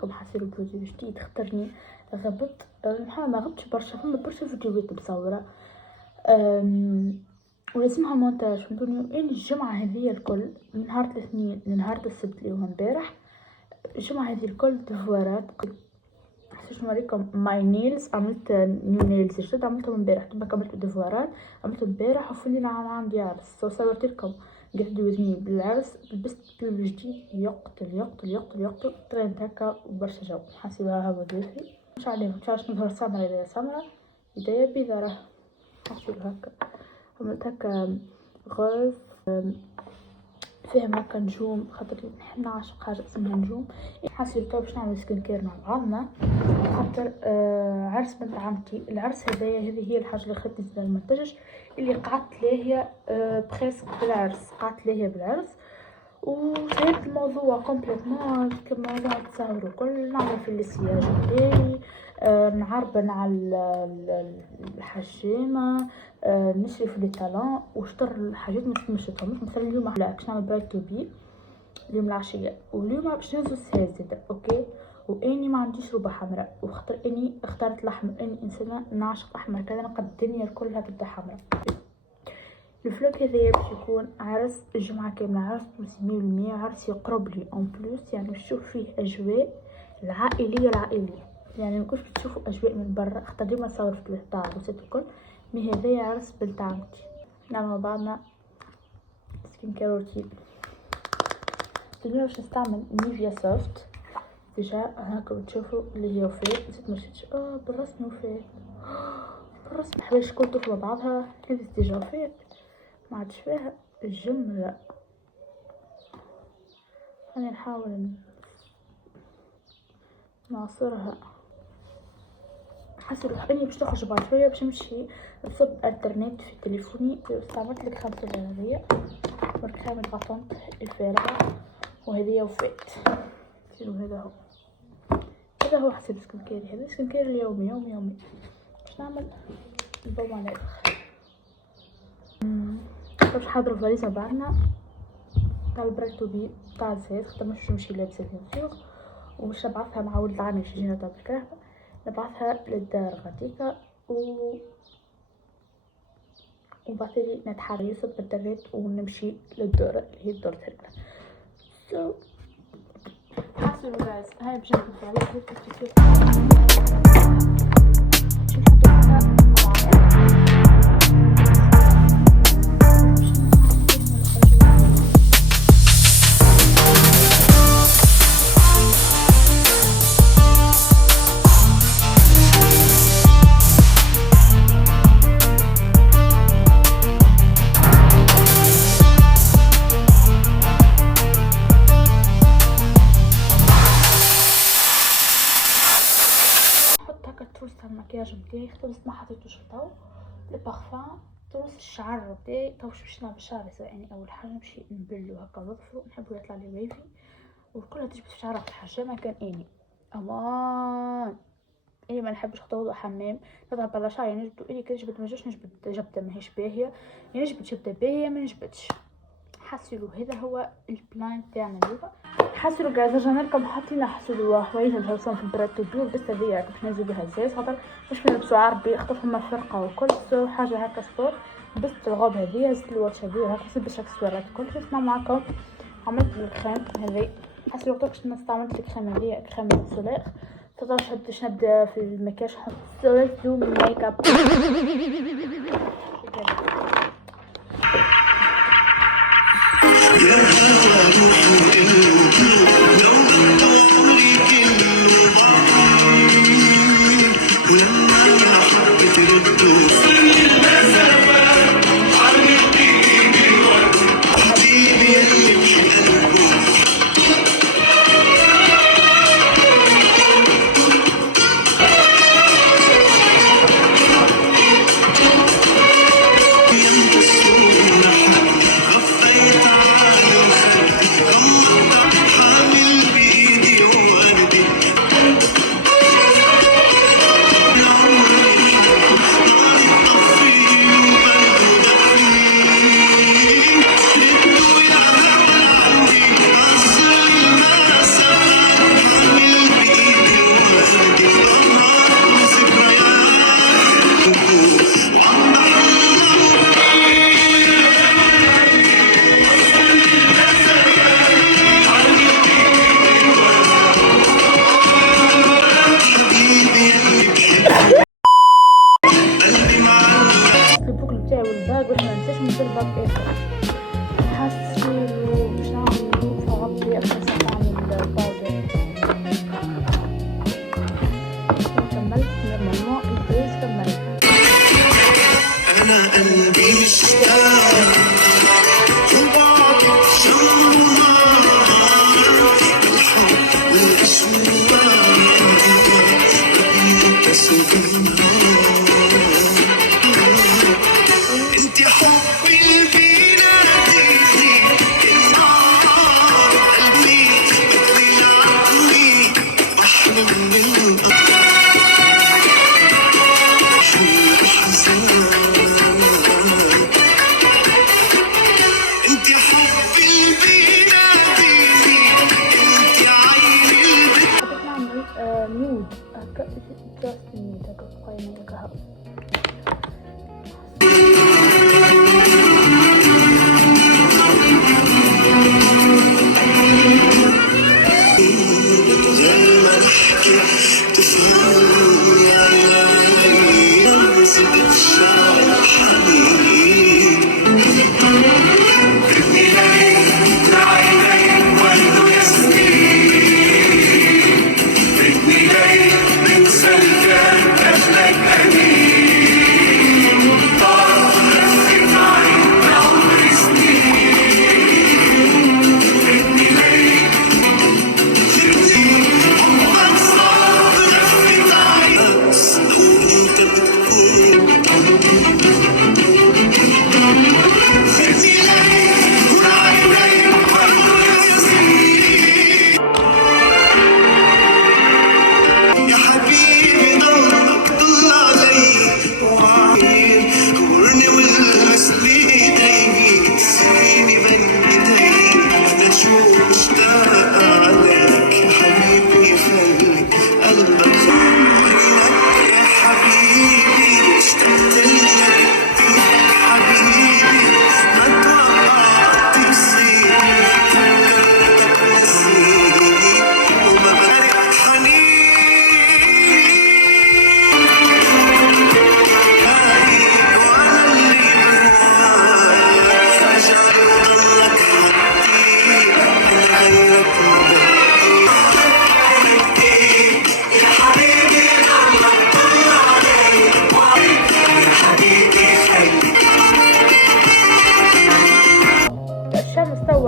رايكم حاسين بفيديو جديد خطرني غبت ما غبتش برشا، فما برشا فيديوهات مصورة ولازمها مونتاج. فهمتوني؟ ان الجمعة هذه الكل من نهار الاثنين لنهار السبت اللي هو امبارح، الجمعة هذه الكل دفوارات. باش نوريكم ماي نيلز، عملت نيو نيلز جدد عملتهم امبارح، كما كملت الدفوارات عملتهم امبارح. وفي الليل عندي عرس، صورت لكم قاعد وزني بالعرس، لبست كل جديد يقتل يقتل يقتل يقتل ترند هكا وبرشا جو. حاسبها هوا دافي مش عليهم، مش نظهر سمرة ايديا سمرة ايديا بيضة. راه حاسب هكا عملت هكا غوز فيهم هكا نجوم، خاطر نحب نعشق حاجة اسمها نجوم. حاسب تو باش نعمل سكين كير مع بعضنا، خاطر عرس بنت عمتي. العرس هذه هي الحاجة اللي خدتني زاد المنتجش اللي قعدت لاهية بخيسك بالعرس، قعدت لاهية بالعرس وسهلت الموضوع كومبليتمون كما موضوع التصاور وكل. نعمل في السياج بتاعي، نعربن على الحجامة، نشري في لي طالون وشطر الحاجات مش شفتهم. مثلا اليوم لا باش نعمل برايت تو بي اليوم العشية، واليوم باش نهزو السهازة اوكي. واني ما عنديش روبة حمراء، وخاطر اني اختارت الاحمر، اني انسانه نعشق احمر كذا، نقد الدنيا كلها تبدا حمراء. الفلوق هذايا باش يكون عرس الجمعه كامله، عرس تونسي 100%، عرس يقرب لي اون بلوس، يعني نشوف فيه اجواء العائليه، يعني ما كنتش تشوفوا اجواء من برا، خاطر ديما نصور في تاع العروسات الكل. مي هذايا عرس بنت عمتي، نعمل مع بعضنا سكين كير روتين. اليوم باش نستعمل نيفيا سوفت ديجا هاكا تشوفوا اللي هي وفاء. نسيت مشيتش بالرسمي وفاء، بالرسمي حباش كل تطلع بعضها. هذه ديجا وفاء ما عادش فيها الجملة. انا نحاول نعصرها. حاسه روح اني باش تخرج بعد شويه باش نمشي نصب انترنت في تليفوني. استعملت لك 5 هذيا والخامة غطنت الفارغة، وهذه وفات. هذا هو حسب سكين كير. هذا سكين كير اليومي يومي باش نعمل البوم على الاخر. باش حاضر فاليزة بعدنا تاع البراك تو بي تاع الزيت، خاطر مش نمشي لابسه فيها ومش نبعثها مع ولد عمي باش يجينا تاع بالكرهبة، نبعثها للدار غاديكا وبعدين نتحرك يوسف بالدرات ونمشي للدور اللي هي الدور تاعنا. حاسه جايز هاي باش نحطها على تروس تاع المكياج بتاعي. خلصت ما حطيتوش الضو البارفان تروس الشعر بتاعي. تو باش نعمل شعري يعني اول حاجه نمشي نبلو هكا نظفرو، نحبو يطلع لي ويفي وكلها تجبد في شعرها في الحجامه. كان اني امان اني ما نحبش نخطو حمام نضرب على شعري نجبدو. اني كان نجبد ما جاش نجبد جبده ماهيش باهيه، يعني نجبد جبده باهيه ما نجبدش. حاسلو هذا هو البلان تاعنا اليوم. حاسلو جايز رجعنا لكم حاطين حاسلو حوايج نلبسوهم في البراد تو بي، ولبست هذيا باش ننزل بها الزاز خاطر مش نلبسو عربي خاطر هما فرقه وكل حاجه هكا سبور. لبست الغوب هذيا زدت الواتش هذيا هكا لبست اكسسوارات كل شفنا معاكم. عملت الكريم هذي حاسلو وقتاش استعملت الكريم هذيا كريم سولير. تقدرش باش نبدا في المكياج نحط سولير زوم ميك اب. انت حبي اللي بيناديني النهار قلبي بتلعبني بحلم من الأحزان. انت حبي اللي بيناديني انت عيني مود just مود هكا قايمة هكا.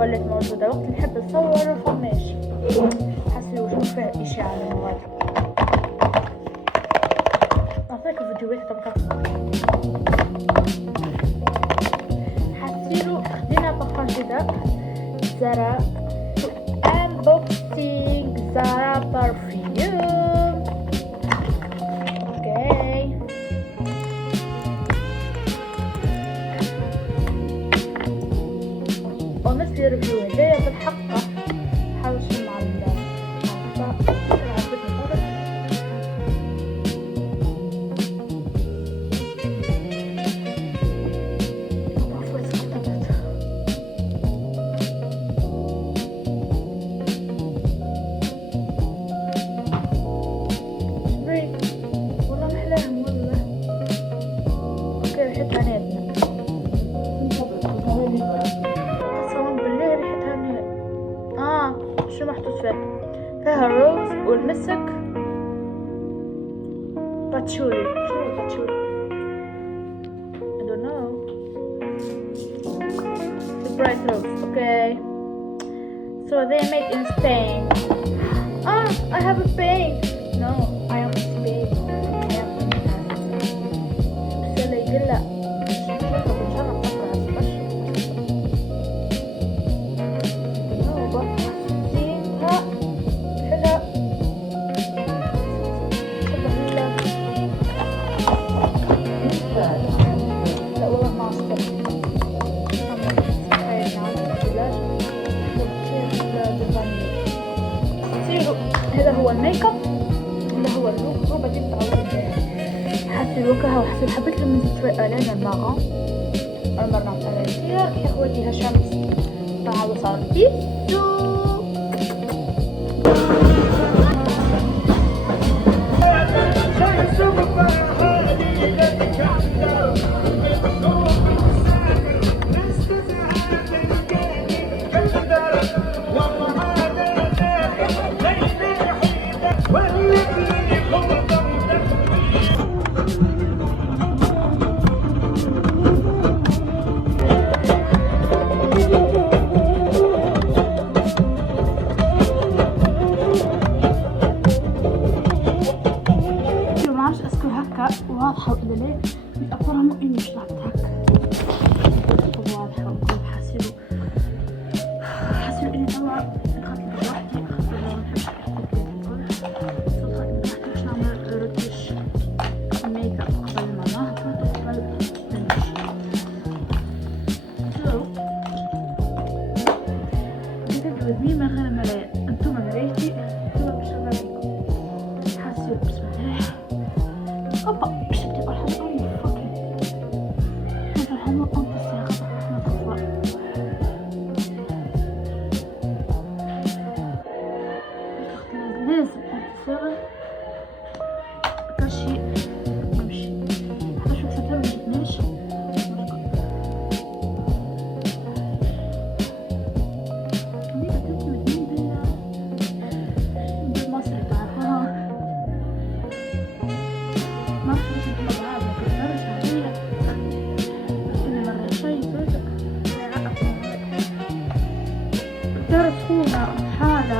اللي موجودة وقت نحب نصور فماشي حسوا شنو فيه إشاعة على الموبايل. نعطيك فيديوهات تبقى حسيلو خدينا بقى كده زارا unboxing زارا برفيوم. اوكي ونسي ريفيو هدايا بالحقيقة حاولت مع والله محلاهم والله. اوكي ريحتها نادنة قسما بالله ريحتها نادنة. شو محطوط فيها الروز والمسك باتشولي. شو هو باتشولي؟ I don't know. The bright rose. Okay. So they made in Spain. I have a pain. No, I am Spain. I am from France. So they did that. هذا هو الميك اب، هذا هو اللوك. هو بديت تعود حسي الوجه وحسي حبيت لما نزيد الين الماء المرة على كثير يا اخوتي هشمس فعاود صار بيتزو. واضحة وإلا لا، أفهموا إني مش ضحكت هكا واضحة وكل حاسيلو إني توا نخاطر بوحدي، خاطر منحبش الاحتكاك الكل، خاطر منحبش نعمل روتيش ميك اب قبل ما نهبط وقبل نمشي. نبدأ بمين من غير مرايا، انتوما مرايتي توا باش نوريكم. حاسيلو بسم الله. اوبا باش نبداو الحاجة أولى فوكي هذا الحمر أنت الساعة نطفى. لازم انتصار كاشي نمشي حتى شو ستر مجبناش اني بدأت مدين بالمصر تعرفها ما فيش نطلع بعض لكن درس عليا اني مرة شي زاد درس خونا حالة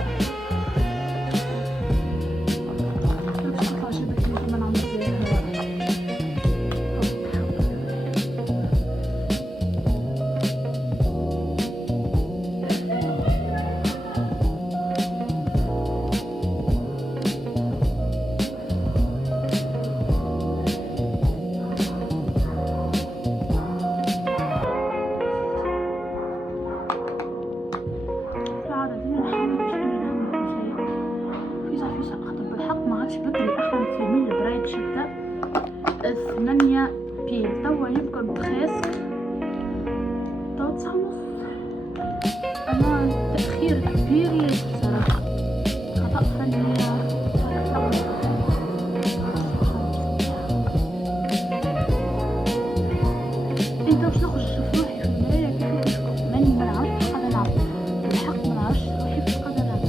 بكري أخذت في ميل برايد شتى 8 بيل توا يمكن بخاسك توا 9:30. أنا تأخير كبير ياسر صراحة، خطأ فني انت واش نخرج نشوف روحي في المراية كيف ماني منعرفش قادرة نعرف بالحق منعرفش روحي كيف قادرة نعرف.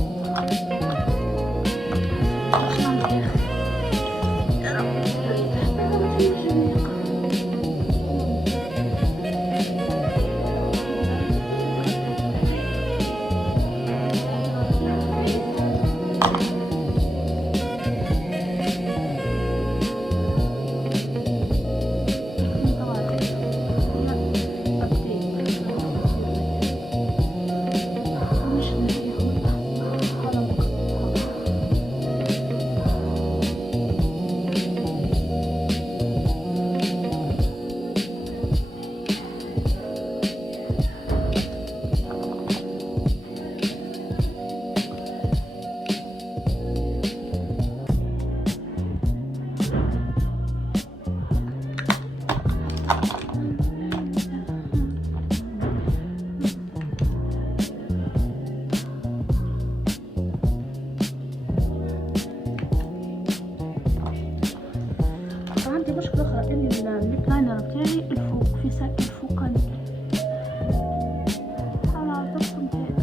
عندي مشكلة أخرى إني الليب لاينر بتاعي الفوق في ساك الفوقاني على الضغط متاعي،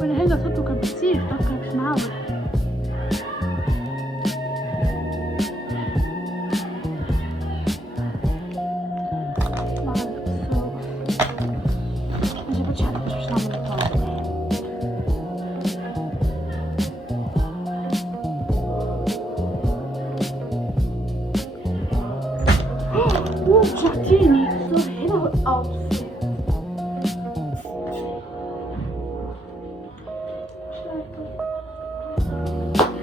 وأنا هذا صوته كان كتير هكا باش نعاود مجبتش حاجة باش نعمل الطاولة. رجعتيني صور هنا والأوتفيت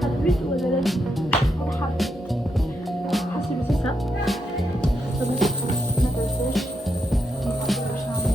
حبيت ولا لا؟ أنا حبيت حاسة لذيذة بس ما تنساش باش نعمل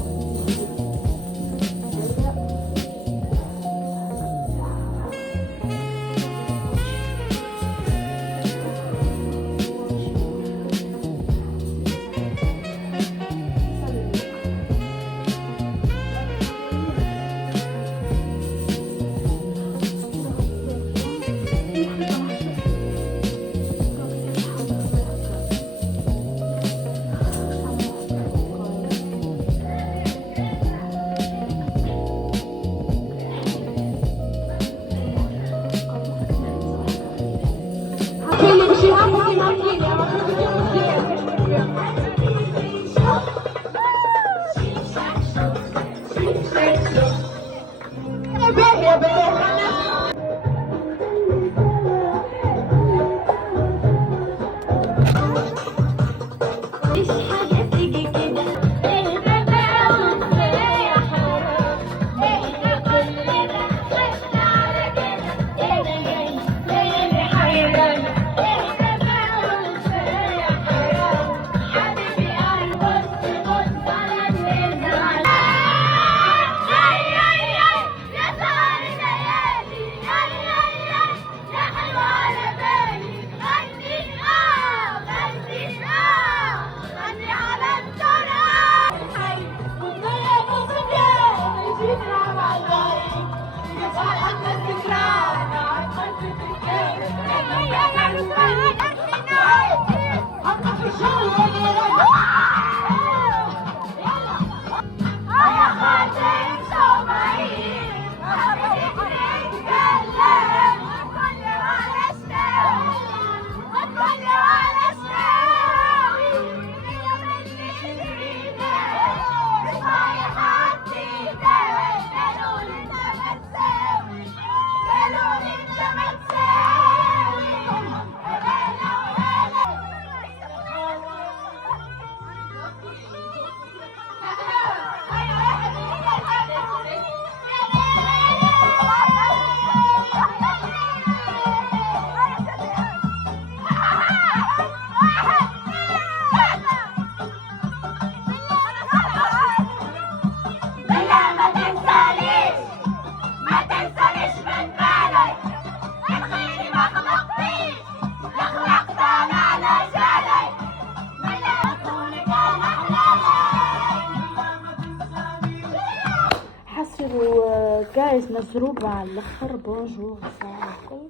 جايز مزروبة على الاخر. بونجور الكل،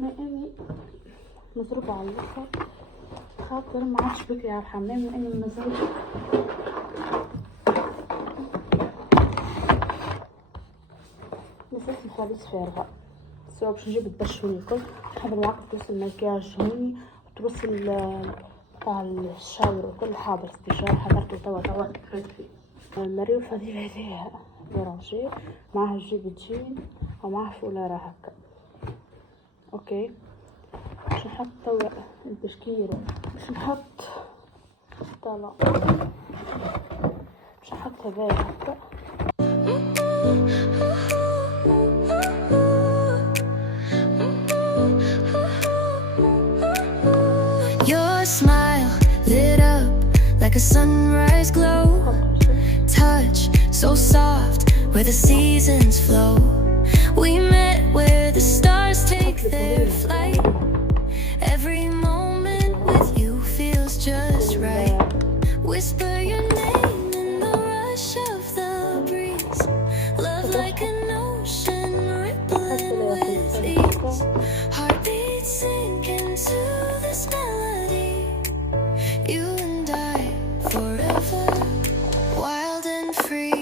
ماني مزروبة على الاخر خاطر ما عادش بكري على الحمام لاني مزروبة. نسيت الخبز فارغة سوا باش نجيب البشوي الكل. نحب المعقد توصل المكياج هوني وتوصل تاع الشاور وكل حاضر استشارة حضرته توا فريت فيه. المريو الفضيلة هذيا برانجي معاه جيب جين ومعاه فولارة هكا. اوكي باش نحط توا البشكير، باش نحط طلا، باش نحط هذايا هكا. Your smile lit up like a sunrise glow. Touch so soft where the seasons flow. We met where the stars take their flight. Every moment with you feels just right. Whisper your name in the rush of the breeze. Love like an ocean rippling with ease. Heartbeats sink into this melody. You and I forever, wild and free.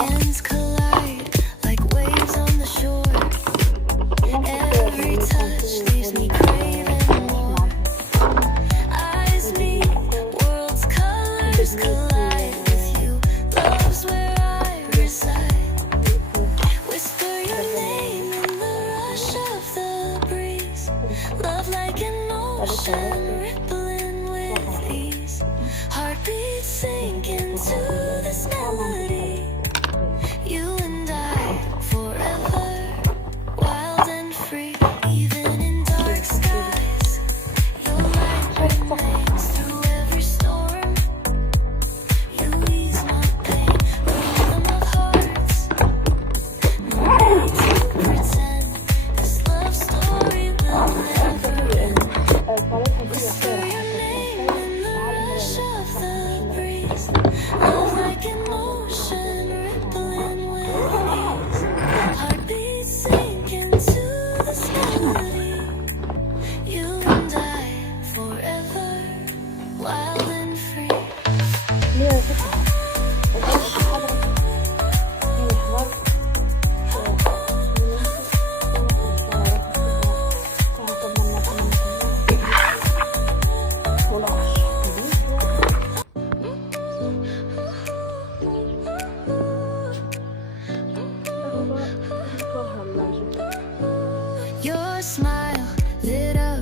Hands collide like waves on the shore. Every touch leaves me craving more. Eyes meet, worlds colors collide with you. Love's where I reside. Whisper your name in the rush of the breeze. Love like an ocean rippling with ease. Heartbeats sink into this melody. You and I forever, wild and free. Even in dark skies, your light remains through every storm. You ease my pain, the rhythm of hearts. No need to pretend this love story will never end. Whisper your name in the rush of the breeze. Love like an ocean rippling with ease. Heartbeats sink into this melody. You and I forever, wild and free. Your smile lit up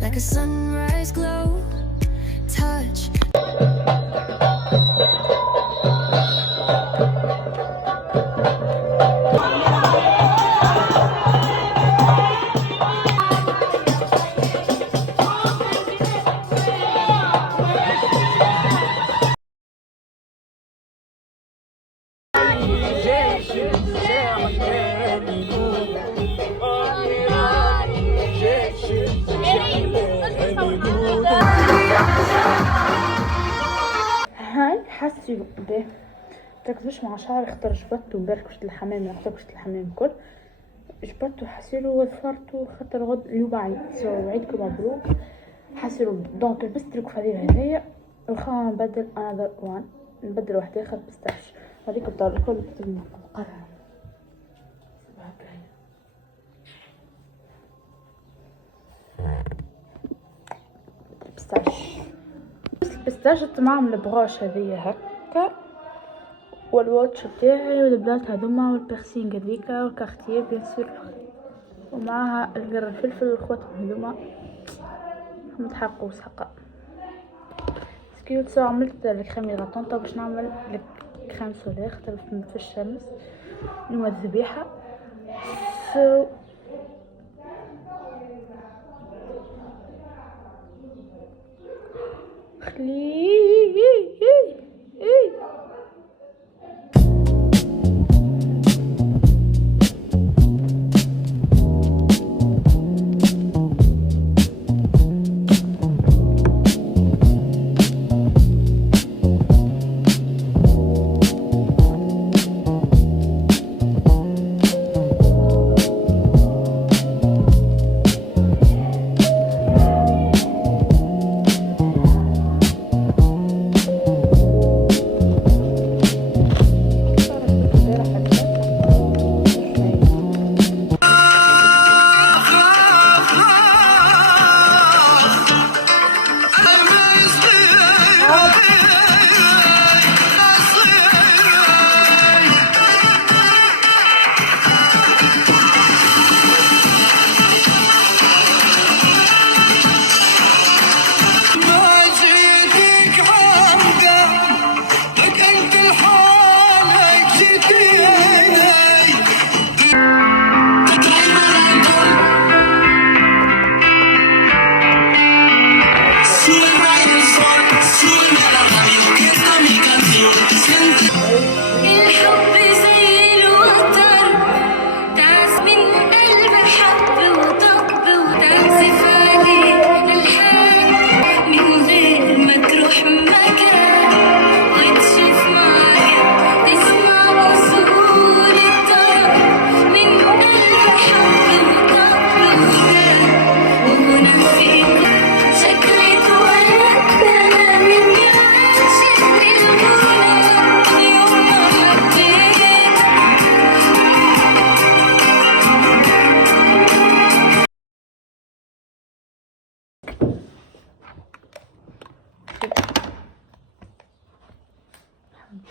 like a sunrise glow. Touch هاي حاسي به تركزوش مع شعري خاطر جبدتو مبارك مشيت للحمام مشيت للحمام الكل جبدتو حسيلو وظفرتو خاطر غد اليوم عيدكم مبروك. حسيلو دونك لبست الكفارير هذيا وخا نبدل انذر وان، نبدل واحد اخر بستاش هذيك الدار الكل مقرر. بستاش تمام البروش هذيا هكا والواتش بتاعي والبلات هذوما والبيرسينغ هذيكا والكارتيه بيان سور ومعها القرن الفلفل والخواتم هذوما متحققوا سحقة. سكيوت سو عملت الكريم غطون باش نعمل الكريم سولير خاطر في الشمس اليوم الذبيحة. سو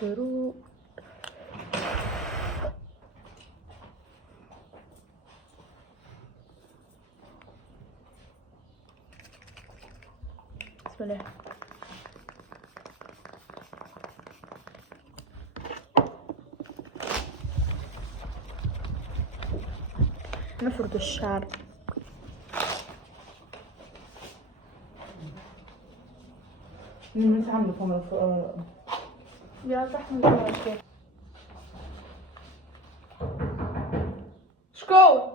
برو. بسم الله. نفرد الشعر. مش عامله فم يا تحت من الشيء. شكو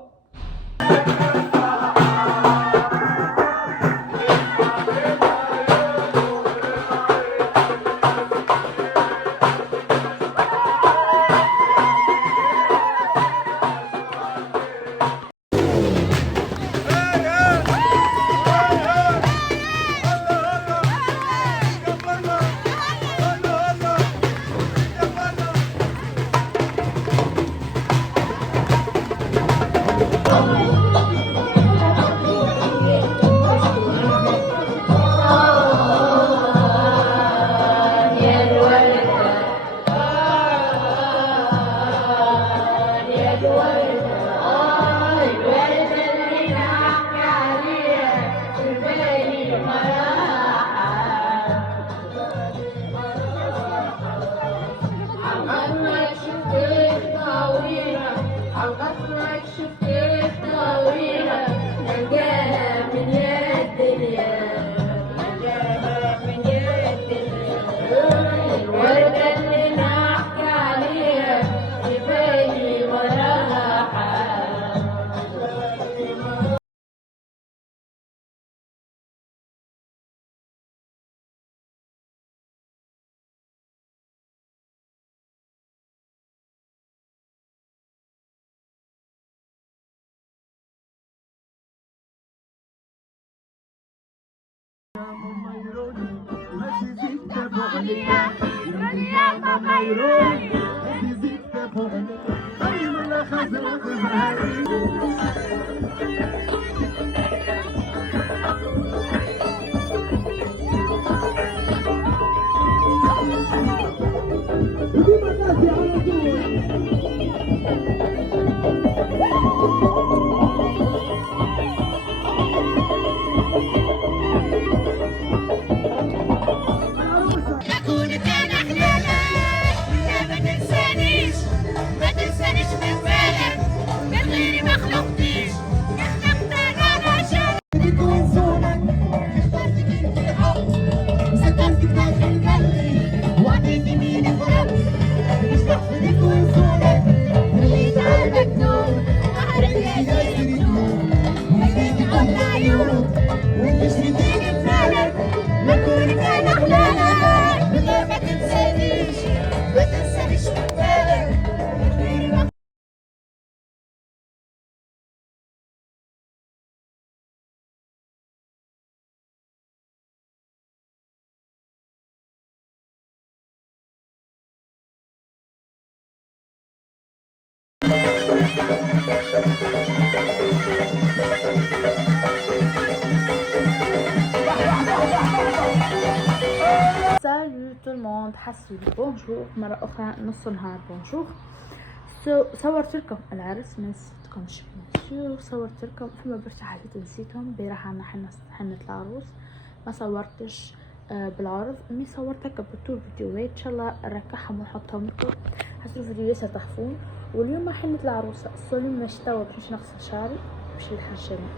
سالو تو الموند، حسوا بونجور مرة أخرى نص نهار بونجور. صورت لكم العرس ما نسيتكمش بيان، صورت لكم فما برشا حاجات نسيتهم. بارح عنا حنة العروس ما صورتش بالعرض، مي صورت هكا بطول فيديوهات ان شاء الله نركعهم ونحطهم لكم حسوا الفيديو ياسر تحفون. واليوم حنة العروسة اليوم مش توا باش نغسل شعري باش الحجامة.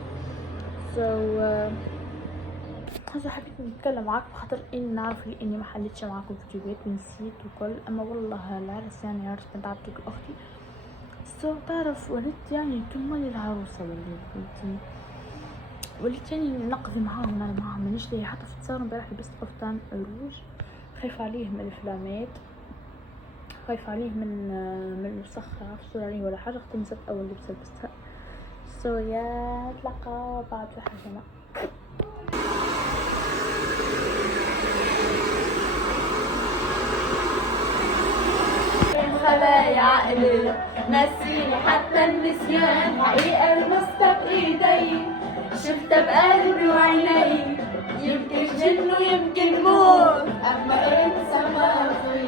حاجة حبيت نتكلم معاكم خاطر اني نعرف لي اني ما حليتش معاكم فيديوهات ونسيت وكل، اما والله العرس يعني عرس بنت عبدك اختي تعرف وليت يعني تمالي العروسة وليت يعني نقضي معاهم. انا معاهم مانيش ليا حتى في التصاور. امبارح لبست قفطان روج، خايفة عليه من الفلامات، خايفة عليه من الوسخ، عرفت صور عليه ولا حاجة. اختي اول لبستها يا نتلاقى بعد في حاجة. خلايا عقلي نسيني حتى النسيان، حقيقة لمستها بإيدي شفتها بقلبي وعيني، يمكن جن ويمكن موت أما انسى ما في.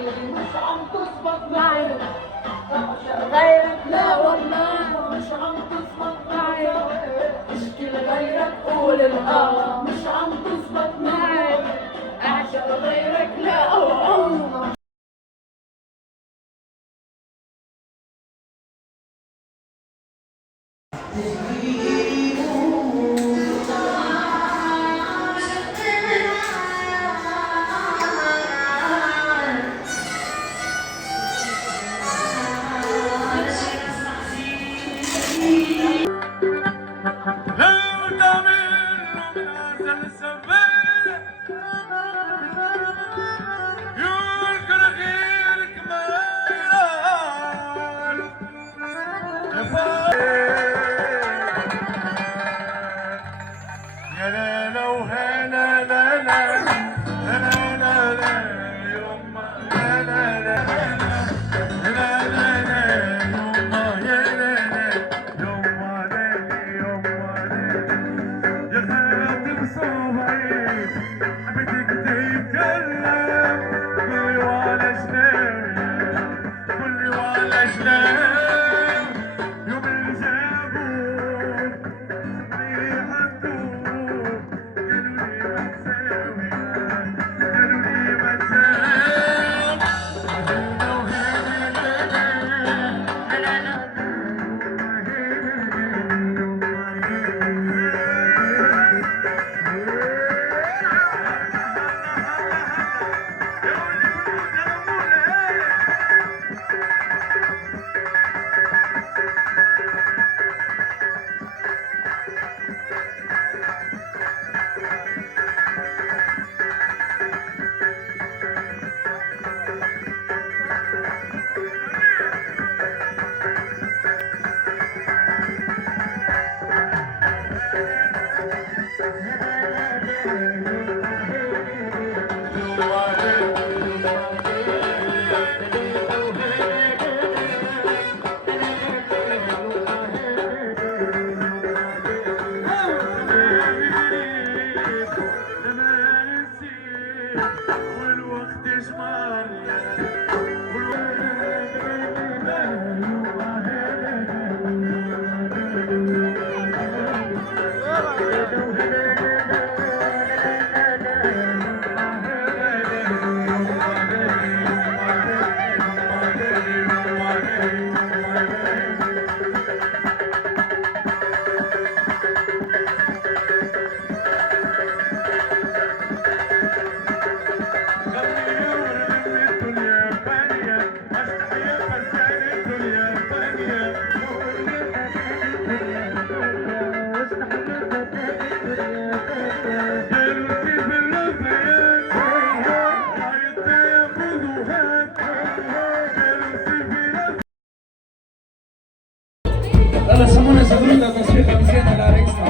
Allora, Simone saluta con sua camiseta da Rexta,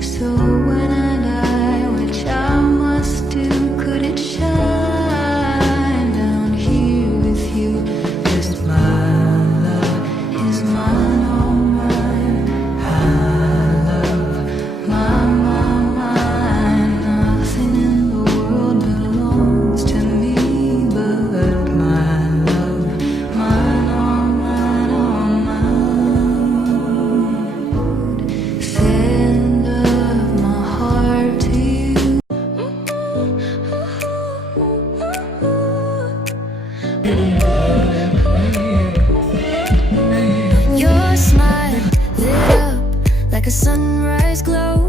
So when I die, which I must do, could it shine down here with you? Just my love is mine, all mine. I love mine. Nothing in the world belongs to me but my love, mine, all mine, all mine. Send of my heart to you. Your smile lit up like a sunrise glow.